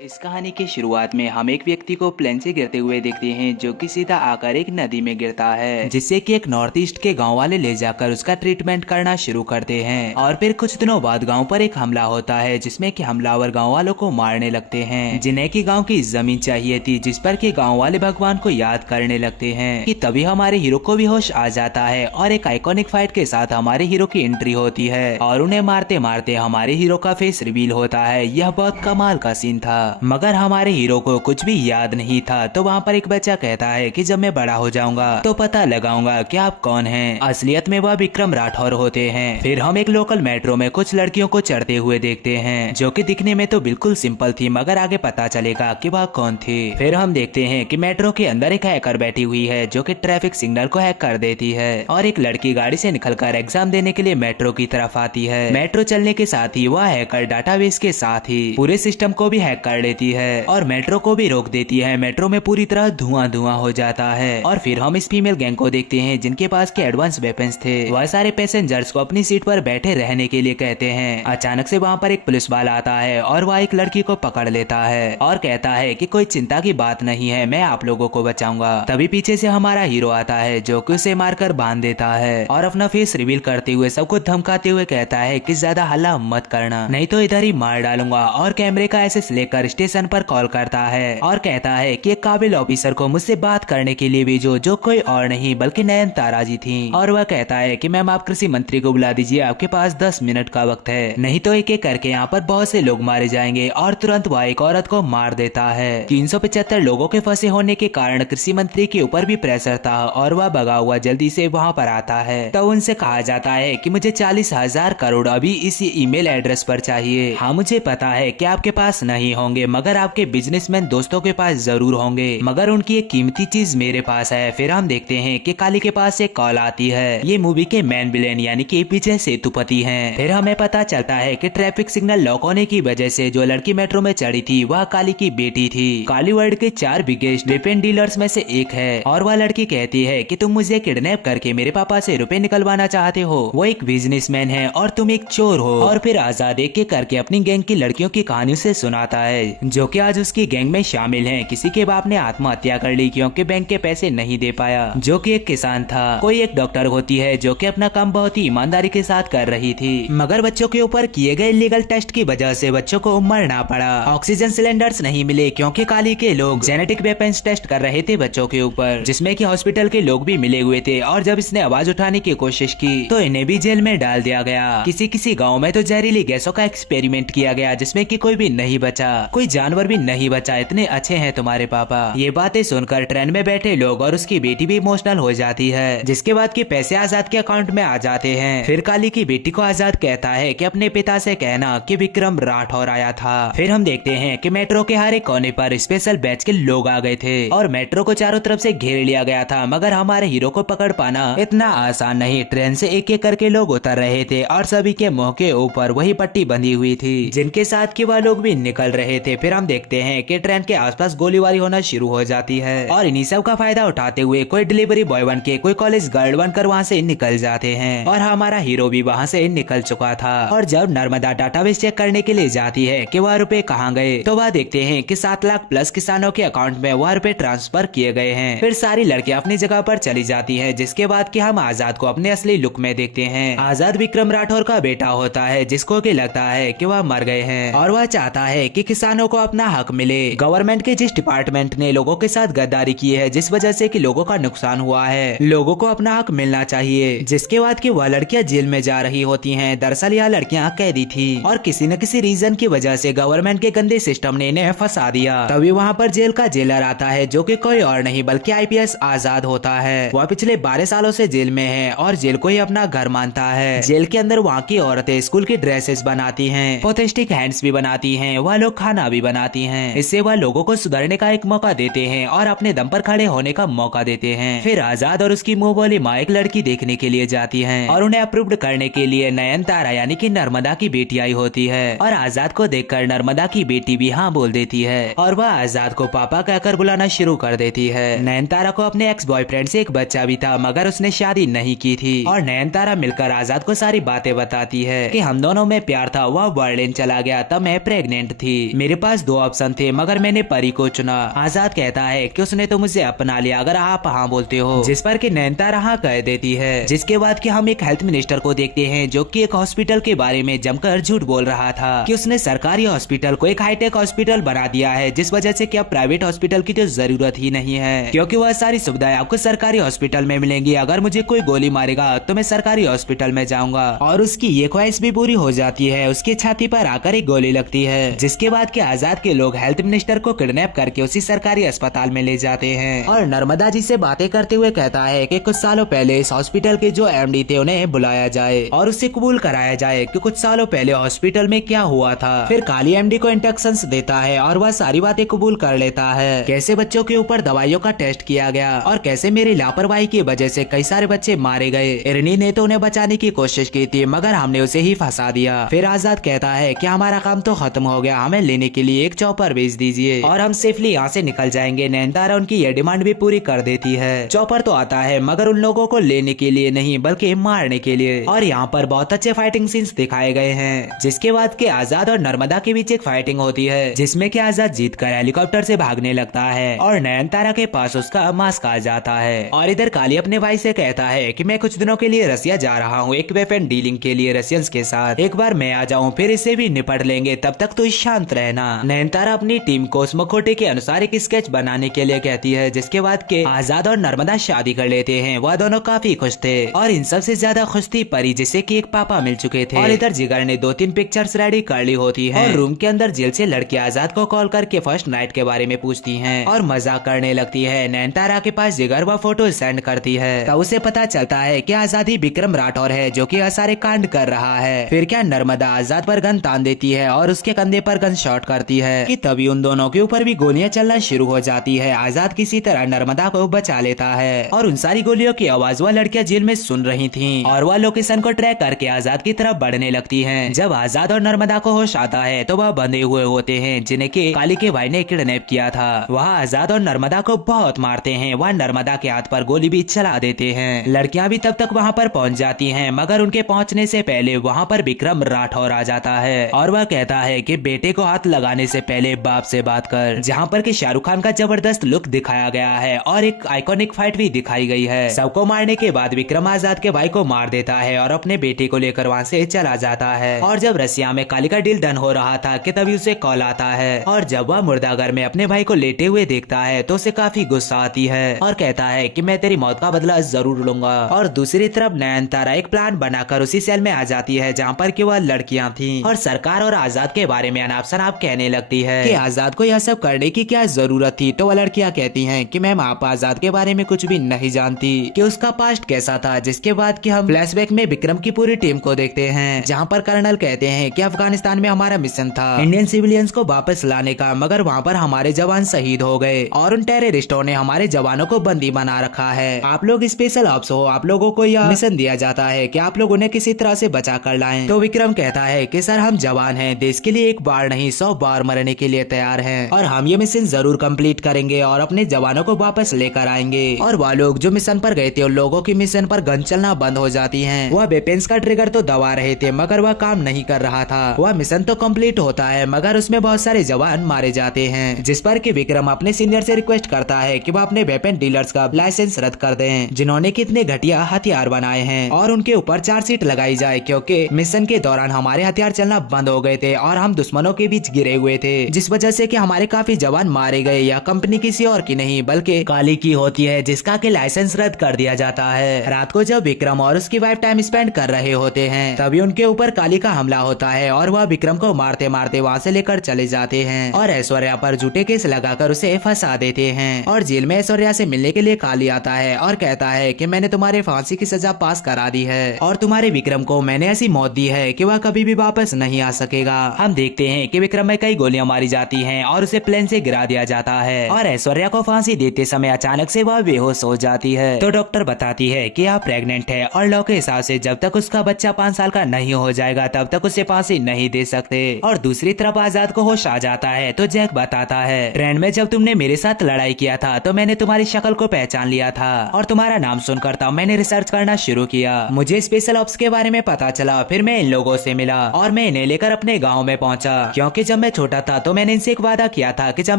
इस कहानी की शुरुआत में हम एक व्यक्ति को प्लेन से गिरते हुए देखते हैं जो कि सीधा आकर एक नदी में गिरता है, जिससे कि एक नॉर्थ ईस्ट के गांव वाले ले जाकर उसका ट्रीटमेंट करना शुरू करते हैं। और फिर कुछ दिनों बाद गांव पर एक हमला होता है जिसमें कि हमलावर गांव वालों को मारने लगते हैं, जिन्हें की गांव की जमीन चाहिए थी, जिस पर कि गांव वाले भगवान को याद करने लगते हैं। कि तभी हमारे हीरो को भी होश आ जाता है और एक आइकॉनिक फाइट के साथ हमारे हीरो की एंट्री होती है और उन्हें मारते मारते हमारे हीरो का फेस रिवील होता है। यह बहुत कमाल का सीन था, मगर हमारे हीरो को कुछ भी याद नहीं था। तो वहाँ पर एक बच्चा कहता है कि जब मैं बड़ा हो जाऊंगा तो पता लगाऊंगा कि आप कौन हैं। असलियत में वह विक्रम राठौर होते हैं। फिर हम एक लोकल मेट्रो में कुछ लड़कियों को चढ़ते हुए देखते हैं जो कि दिखने में तो बिल्कुल सिंपल थी, मगर आगे पता चलेगा कि वह कौन थी। फिर हम देखते हैं कि मेट्रो के अंदर एक हैकर बैठी हुई है जो कि ट्रैफिक सिग्नल को हैक कर देती है और एक लड़की गाड़ी से निकलकर एग्जाम देने के लिए मेट्रो की तरफ आती है। मेट्रो चलने के साथ ही वह हैकर डाटाबेस के साथ ही पूरे सिस्टम को भी हैक कर लेती है और मेट्रो को भी रोक देती है। मेट्रो में पूरी तरह धुआं धुआं हो जाता है। और फिर हम इस फीमेल गैंग को देखते हैं जिनके पास के एडवांस वेपन्स थे। वह सारे पैसेंजर्स को अपनी सीट पर बैठे रहने के लिए कहते हैं। अचानक से वहाँ पर एक पुलिस वाला आता है और वह एक लड़की को पकड़ लेता है और कहता है कि कोई चिंता की बात नहीं है, मैं आप लोगों को बचाऊंगा। तभी पीछे से हमारा हीरो आता है जो कि उसे मारकर बांध देता है और अपना फेस रिवील करते हुए सबको धमकाते हुए कहता है कि ज्यादा हल्ला मत करना, नहीं तो इधर ही मार डालूंगा। और कैमरे का एक्सेस लेकर स्टेशन पर कॉल करता है और कहता है कि एक काबिल ऑफिसर को मुझसे बात करने के लिए भेजो, जो कोई और नहीं बल्कि नयनतारा जी थी। और वह कहता है कि मैम आप कृषि मंत्री को बुला दीजिए, आपके पास 10 मिनट का वक्त है, नहीं तो एक एक करके यहाँ पर बहुत से लोग मारे जाएंगे। और तुरंत वह एक औरत को मार देता है। 375 लोगों के फंसे होने के कारण कृषि मंत्री के ऊपर भी प्रेशर था और वह भगा हुआ जल्दी से वहाँ पर आता है। तो उनसे कहा जाता है कि मुझे 40,000 करोड़ अभी इसी ईमेल एड्रेस पर चाहिए। हाँ मुझे पता है कि आपके पास नहीं होंगे, मगर आपके बिजनेसमैन दोस्तों के पास जरूर होंगे, मगर उनकी एक कीमती चीज मेरे पास है। फिर हम देखते हैं कि काली के पास एक कॉल आती है। ये मूवी के मेन विलेन यानी कि विजय सेतुपति हैं। फिर हमें पता चलता है कि ट्रैफिक सिग्नल लॉक होने की वजह से जो लड़की मेट्रो में चढ़ी थी वह काली की बेटी थी। काली वर्ल्ड के 4 बिगेस्ट वेपन डीलर्स में से एक है और वह लड़की कहती है कि तुम मुझे किडनैप करके मेरे पापा से रुपए निकलवाना चाहते हो। वो एक बिजनेसमैन है और तुम एक चोर हो। और फिर आजाद एक एक करके अपनी गैंग की लड़कियों की कहानी उसे सुनाता है जो कि आज उसकी गैंग में शामिल हैं। किसी के बाप ने आत्महत्या कर ली क्योंकि बैंक के पैसे नहीं दे पाया, जो कि एक किसान था। कोई एक डॉक्टर होती है जो कि अपना काम बहुत ही ईमानदारी के साथ कर रही थी, मगर बच्चों के ऊपर किए गए इलीगल टेस्ट की वजह से बच्चों को मरना पड़ा। ऑक्सीजन सिलेंडर्स नहीं मिले क्योंकि काली के लोग जेनेटिक वेपन्स टेस्ट कर रहे थे बच्चों के ऊपर, जिसमें कि हॉस्पिटल के लोग भी मिले हुए थे। और जब इसने आवाज उठाने की कोशिश की तो इन्हें भी जेल में डाल दिया गया। किसी किसी गाँव में तो जहरीली गैसों का एक्सपेरिमेंट किया गया जिसमें कि कोई भी नहीं बचा, कोई जानवर भी नहीं बचा। इतने अच्छे हैं तुम्हारे पापा। ये बातें सुनकर ट्रेन में बैठे लोग और उसकी बेटी भी इमोशनल हो जाती है, जिसके बाद के पैसे आजाद के अकाउंट में आ जाते हैं। फिर काली की बेटी को आजाद कहता है कि अपने पिता से कहना कि विक्रम राठौर आया था। फिर हम देखते हैं कि मेट्रो के हर एक कोने पर स्पेशल बैच के लोग आ गए थे और मेट्रो को चारों तरफ से घेर लिया गया था, मगर हमारे हीरो को पकड़ पाना इतना आसान नहीं। ट्रेन से एक एक करके लोग उतर रहे थे और सभी के मुंह के ऊपर वही पट्टी बंधी हुई थी जिनके साथ कि वह लोग भी निकल रहे थे। फिर हम देखते हैं कि ट्रेन के आसपास गोलीबारी होना शुरू हो जाती है और इन्हीं सब का फायदा उठाते हुए कोई डिलीवरी बॉय बन के, कोई कॉलेज गर्ल बनकर वहाँ से निकल जाते हैं। और हमारा हीरो भी वहाँ से निकल चुका था। और जब नर्मदा डाटाबेस चेक करने के लिए जाती है कि वह रुपए कहाँ गए, तो वह देखते हैं कि 7 लाख प्लस किसानों के अकाउंट में वह रुपए ट्रांसफर किए गए हैं। फिर सारी लड़कियां अपनी जगह पर चली जाती है, जिसके बाद कि हम आजाद को अपने असली लुक में देखते हैं। आजाद विक्रम राठौर का बेटा होता है जिसको कि लगता है कि वह मर गए हैं और वह चाहता है कि किसानों को अपना हक मिले। गवर्नमेंट के जिस डिपार्टमेंट ने लोगों के साथ गद्दारी की है, जिस वजह से कि लोगों का नुकसान हुआ है, लोगों को अपना हक मिलना चाहिए। जिसके बाद कि वह लड़कियां जेल में जा रही होती हैं। दरअसल यह लड़कियां कैदी थी और किसी न किसी रीजन की वजह से गवर्नमेंट के गंदे सिस्टम ने इन्हें फंसा दिया। तभी वहाँ पर जेल का जेलर आता है जो कि कोई और नहीं बल्कि आईपीएस आजाद होता है। वह पिछले 12 सालों से जेल में है और जेल को ही अपना घर मानता है। जेल के अंदर वहाँ की औरतें स्कूल की ड्रेसेस बनाती हैं, पोथेस्टिक हैंड्स भी बनाती हैं, वह लोग खाना भी बनाती हैं। इससे वह लोगों को सुधरने का एक मौका देते हैं और अपने दम पर खड़े होने का मौका देते हैं। फिर आजाद और उसकी मुंह बोली माँ एक लड़की देखने के लिए जाती है और उन्हें अप्रूव्ड करने के लिए नयनतारा यानी कि नर्मदा की बेटी आई होती है। और आजाद को देखकर नर्मदा की बेटी भी हाँ बोल देती है और वह आजाद को पापा कहकर बुलाना शुरू कर देती है। नयनतारा को अपने एक्स बॉयफ्रेंड से एक बच्चा भी था, मगर उसने शादी नहीं की थी। और नयनतारा मिलकर आजाद को सारी बातें बताती है कि हम दोनों में प्यार था, वह बर्लिन चला गया तब मैं प्रेग्नेंट थी, मेरे पास दो ऑप्शन थे मगर मैंने परी को चुना। आजाद कहता है कि उसने तो मुझे अपना लिया अगर आप हाँ बोलते हो, जिस पर कि नयनतारा हाँ कह देती है। जिसके बाद कि हम एक हेल्थ मिनिस्टर को देखते हैं जो कि एक हॉस्पिटल के बारे में जमकर झूठ बोल रहा था कि उसने सरकारी हॉस्पिटल को एक हाईटेक हॉस्पिटल बना दिया है, जिस वजह से कि अब प्राइवेट हॉस्पिटल की तो जरूरत ही नहीं है क्योंकि वह सारी सुविधाएं आपको सरकारी हॉस्पिटल में मिलेंगी। अगर मुझे कोई गोली मारेगा तो मैं सरकारी हॉस्पिटल में जाऊंगा। और उसकी ये ख्वाहिश भी पूरी हो जाती है, उसकी छाती पर आकर एक गोली लगती है। जिसके बाद के आजाद के लोग हेल्थ मिनिस्टर को किडनैप करके उसी सरकारी अस्पताल में ले जाते हैं और नर्मदा जी से बातें करते हुए कहता है कि कुछ सालों पहले इस हॉस्पिटल के जो एमडी थे उन्हें बुलाया जाए और उससे कबूल कराया जाए कि कुछ सालों पहले हॉस्पिटल में क्या हुआ था। फिर काली एमडी को इंस्ट्रक्शंस देता है और वह सारी बातें कबूल कर लेता है, कैसे बच्चों के ऊपर दवाइयों का टेस्ट किया गया और कैसे मेरी लापरवाही की वजह से कई सारे बच्चे मारे गए। इरनी ने तो उन्हें बचाने की कोशिश की थी मगर हमने उसे ही फंसा दिया। फिर आजाद कहता है कि हमारा काम तो खत्म हो गया, हमें लेने के लिए एक चॉपर भेज दीजिए और हम सेफली यहाँ से निकल जाएंगे। नयनतारा उनकी ये डिमांड भी पूरी कर देती है। चॉपर तो आता है मगर उन लोगों को लेने के लिए नहीं बल्कि मारने के लिए। और यहाँ पर बहुत अच्छे फाइटिंग सीन्स दिखाए गए हैं। जिसके बाद के आजाद और नर्मदा के बीच एक फाइटिंग होती है जिसमें कि आजाद जीतकर हेलीकॉप्टर से भागने लगता है और नयनतारा के पास उसका मास्क आ जाता है। और इधर काली अपने भाई से कहता है कि मैं कुछ दिनों के लिए रसिया जा रहा हूँ एक वेपन डीलिंग के लिए रशियंस के साथ, एक बार मैं आ जाऊँ फिर इसे भी निपट लेंगे, तब तक तो शांत रहना। नयनतारा अपनी टीम को उस मुखौटे के अनुसार एक स्केच बनाने के लिए कहती है। जिसके बाद के आजाद और नर्मदा शादी कर लेते हैं। वह दोनों काफी खुश थे और इन सबसे ज्यादा खुश थी परी जिसे कि एक पापा मिल चुके थे। और इधर जिगर ने 2-3 पिक्चर्स रेडी कर ली होती है और रूम के अंदर जेल से लड़की आजाद को कॉल करके फर्स्ट नाइट के बारे में पूछती हैं और मजाक करने लगती है। नयनतारा के पास जिगर वह फोटो सेंड करती है तब उसे पता चलता है कि आजादी विक्रम राठौर है जो कि सारे कांड कर रहा है। फिर क्या नर्मदा आजाद पर गन तान देती है और उसके कंधे पर गन शॉट करती है कि तभी उन दोनों के ऊपर भी गोलियां चलना शुरू हो जाती है। आजाद किसी तरह नर्मदा को बचा लेता है और उन सारी गोलियों की आवाज वह लड़कियां जेल में सुन रही थीं और वह लोकेशन को ट्रैक करके आजाद की तरफ बढ़ने लगती हैं। जब आजाद और नर्मदा को होश आता है तो वह बंधे हुए होते हैं जिन्हें के काली के भाई ने किडनैप किया था। वह आजाद और नर्मदा को बहुत मारते हैं। वह नर्मदा के हाथ पर गोली भी चला देते हैं। लड़कियां भी तब तक वहां पर पहुंच जाती हैं मगर उनके पहुंचने से पहले वहां पर विक्रम राठौर आ जाता है और वह कहता है कि बेटे को हाथ लगाने से पहले बाप से बात कर। जहां पर कि शाहरुख खान का जबरदस्त लुक दिखाया गया है और एक आइकॉनिक फाइट भी दिखाई गई है। सबको मारने के बाद विक्रम आजाद के भाई को मार देता है और अपने बेटे को लेकर वहां से चला जाता है। और जब रसिया में काली का डील डन हो रहा था कि तभी उसे कॉल आता है और जब वह मुर्दाघर में अपने भाई को लेटे हुए देखता है तो उसे काफी गुस्सा आती है और कहता है कि मैं तेरी मौत का बदला जरूर लूंगा। और दूसरी तरफ नयनतारा एक प्लान बनाकर उसी सेल में आ जाती है जहाँ पर कि वह लड़कियां थीं और सरकार और आजाद के बारे में अनाप शनाप कहने लगती है कि आजाद को यह सब करने की क्या जरूरत थी। तो वह लड़कियां कहती हैं कि मैम आप आजाद के बारे में कुछ भी नहीं जानती कि उसका पास्ट कैसा था। जिसके बाद कि हम फ्लैशबैक में विक्रम की पूरी टीम को देखते हैं जहाँ पर कर्नल कहते हैं कि अफगानिस्तान में हमारा मिशन था इंडियन सिविलियंस को वापस लाने का, मगर वहाँ पर हमारे जवान शहीद हो गए और उन टेररिस्टों ने हमारे जवानों को बंदी बना रखा है। आप लोग स्पेशल ऑप्स हो, आप लोगों को यह मिशन दिया जाता है कि आप लोग उन्हें किसी तरह से बचा कर लाएं। तो विक्रम कहता है कि सर हम जवान हैं, देश के लिए एक बार नहीं 100 बार मरने के लिए तैयार हैं और हम ये मिशन जरूर कंप्लीट करेंगे और अपने जवानों को वापस लेकर आएंगे। और वह लोग जो मिशन पर गए थे उन लोगों की मिशन पर गन चलना बंद हो जाती है। वह वेपन्स का ट्रिगर तो दबा रहे थे मगर वह काम नहीं कर रहा था। वह मिशन तो कंप्लीट होता है मगर उसमें बहुत सारे जवान मारे जाते हैं। जिस पर कि विक्रम अपने सीनियर से रिक्वेस्ट करता है कि वह अपने वेपन डीलर्स का लाइसेंस रद्द कर दें जिन्होंने कितने घटिया हथियार बनाए हैं और उनके ऊपर चार्जशीट लगाई जाए क्योंकि मिशन के दौरान हमारे हथियार चलना बंद हो गए थे और हम दुश्मनों के बीच गिरे हुए थे, जिस वजह से कि हमारे काफी जवान मारे गए। यह कंपनी किसी और की नहीं बल्कि काली की होती है जिसका कि लाइसेंस रद्द कर दिया जाता है। रात को जब विक्रम और उसकी वाइफ टाइम स्पेंड कर रहे होते हैं तभी उनके ऊपर काली का हमला होता है और वह विक्रम को मारते मारते वहाँ से लेकर चले जाते हैं और ऐश्वर्या पर झूठे केस लगाकर उसे फंसा देते हैं। और जेल में ऐश्वर्या से मिलने के लिए काली आता है और कहता है कि मैंने तुम्हारे फांसी की सजा पास करा दी है और तुम्हारे विक्रम को मैंने ऐसी मौत दी है कि वह कभी भी वापस नहीं आ सकेगा। हम देखते हैं कि विक्रम में कई गोलियां मारी जाती हैं और उसे प्लेन से गिरा दिया जाता है और ऐश्वर्या को फांसी देते समय अचानक से वह बेहोश हो जाती है। तो डॉक्टर बताती है कि आप प्रेग्नेंट है और लॉ के हिसाब से जब तक उसका बच्चा 5 साल का नहीं हो जाएगा तब तक उसे फांसी नहीं दे सकते। और दूसरी तरफ आजाद को होश आ जाता है तो जैक बताता है ट्रेन में जब तुमने मेरे साथ लड़ाई किया था तो मैंने तुम्हारी शक्ल को पहचान लिया था और तुम्हारा नाम सुनकर था मैंने रिसर्च करना शुरू किया। मुझे स्पेशल ऑप्स के बारे में पता चला, फिर मैं इन लोगों से मिला और मैं इन्हें लेकर अपने गाँव में पहुँचा क्योंकि जब मैं छोटा था तो मैंने इनसे एक वादा किया था कि जब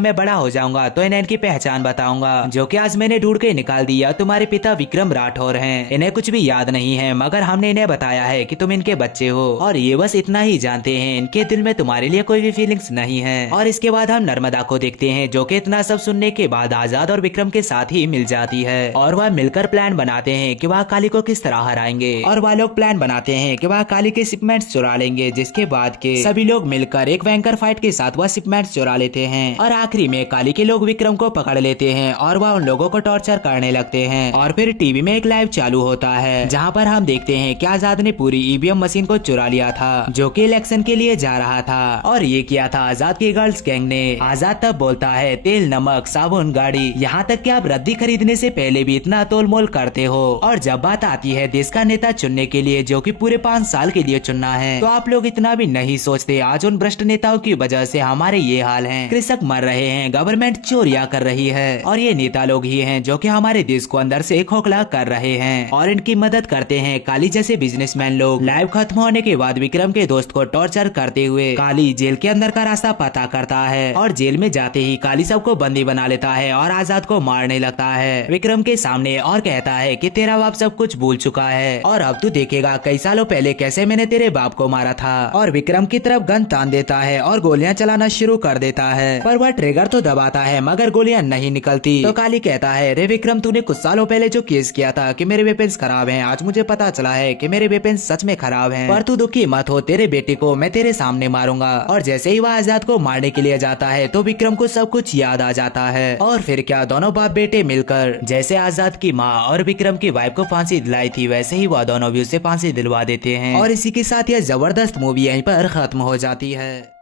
मैं बड़ा हो जाऊंगा तो इन्हें इनकी पहचान बताऊंगा, जो कि आज मैंने ढूंढ के निकाल दिया। तुम्हारे पिता विक्रम राठौर हैं। इन्हें कुछ भी याद नहीं है, मगर हमने इन्हें बताया है कि तुम इनके बच्चे हो और ये बस इतना ही जानते हैं, इनके दिल में तुम्हारे लिए कोई भी फीलिंग्स नहीं है। और इसके बाद हम नर्मदा को देखते हैं, जो कि इतना सब सुनने के बाद आजाद और विक्रम के साथ ही मिल जाती है और वह मिलकर प्लान बनाते हैं कि वह काली को किस तरह हराएंगे। और वह लोग प्लान बनाते हैं कि वह काली के शिपमेंट्स चुरा लेंगे, जिसके बाद के सभी लोग मिलकर एक भयंकर फाइट के साथ वह शिपमेंट्स चुरा लेते हैं। और आखिरी में काली के लोग विक्रम को पकड़ लेते हैं और वह उन लोगों को टॉर्चर करने लगते हैं। और फिर टीवी में एक लाइव चालू होता है, जहाँ पर हम देखते हैं कि आजाद ने पूरी ईवीएम मशीन को चुरा लिया था, जो कि इलेक्शन के लिए जा रहा था। और ये किया था आजाद की गर्ल्स गैंग ने। आजाद तब बोलता है, तेल, नमक, साबुन, गाड़ी, यहाँ तक कि आप रद्दी खरीदने से पहले भी इतना तोल मोल करते हो। और जब बात आती है देश का नेता चुनने के लिए, जो कि पूरे 5 साल के लिए चुनना है, तो आप लोग इतना भी नहीं सोचते। आज उन भ्रष्ट नेताओं की वजह से हमारे ये हाल हैं। कृषक मर रहे हैं, गवर्नमेंट चोरियां कर रही है और ये नेता लोग ही हैं जो कि हमारे देश को अंदर से खोखला कर रहे हैं और इनकी मदद करते हैं काली जैसे बिजनेसमैन लोग। लाइव खत्म होने के बाद विक्रम के दोस्त को टॉर्चर करते हुए काली जेल के अंदर का रास्ता पता करता है और जेल में जाते ही काली सबको बंदी बना लेता है और आजाद को मारने लगता है विक्रम के सामने और कहता है कि तेरा बाप सब कुछ भूल चुका है और अब तू देखेगा कई सालों पहले कैसे मैंने तेरे बाप को मारा था। और विक्रम की तरफ गन तान देता है और गोलियां चलाना शुरू कर देता है, पर वह ट्रिगर तो दबाता है मगर गोलियां नहीं निकलती। तो काली कहता है, रे विक्रम, तूने कुछ सालों पहले जो केस किया था कि मेरे वेपन्स खराब हैं, आज मुझे पता चला है कि मेरे वेपन्स सच में खराब हैं, पर तू दुखी मत हो, तेरे बेटे को मैं तेरे सामने मारूंगा। और जैसे ही वह आजाद को मारने के लिए जाता है तो विक्रम को सब कुछ याद आ जाता है। और फिर क्या दोनों बाप बेटे मिलकर जैसे आजाद की माँ और विक्रम की वाइफ को फांसी दिलाई थी, वैसे ही वह दोनों भी उससे फांसी दिलवा देते हैं। और इसी के साथ यह जबरदस्त मूवी यहीं पर खत्म हो जाती है।